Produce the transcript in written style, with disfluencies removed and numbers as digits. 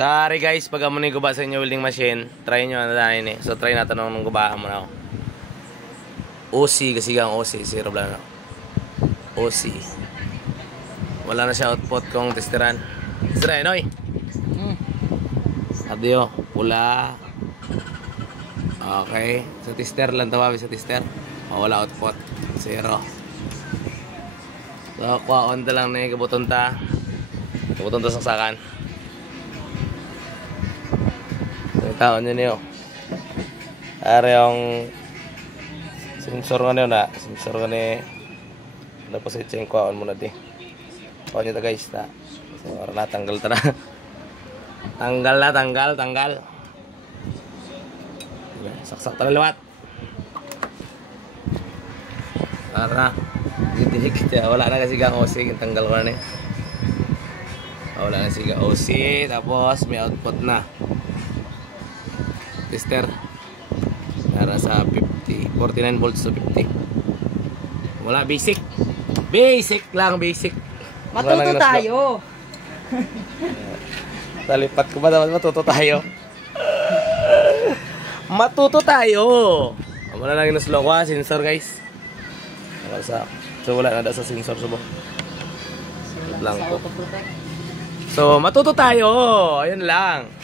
Sorry guys, pag amo ni guba sa inyo welding machine, try nyo na dahil So try natin nung gubaan mo na ako. OC kasi gang OC, zero lang ako. OC. Wala na siya output kung testeran. Testeran, oy. Adio, pula. Okay, sa tester lang tawabi sa tester. Wala output, zero. So, kuha on ta lang na kabuton ta. Kabuton ta saksakan. Taon nyo niyo. Are yung sensor nga niyo na. Sensor nga ni. Tapos i-check ko on muna di. Kuha nyo ta guys ta. So, na tanggal ta na. Tanggal. Saksak ta na liwat. Para. Didik. Wala na kasi gang OC. Tanggal ko na ni. Wala na siga OC. Tapos may output na. Tester para sa 50 49 volts to 50. Wala basic lang matuto tayo. Talipat ko ba dapat matuto tayo wala lang inuslo ko sensor guys so wala na sa sensor subo lang po. So matuto tayo ayun lang.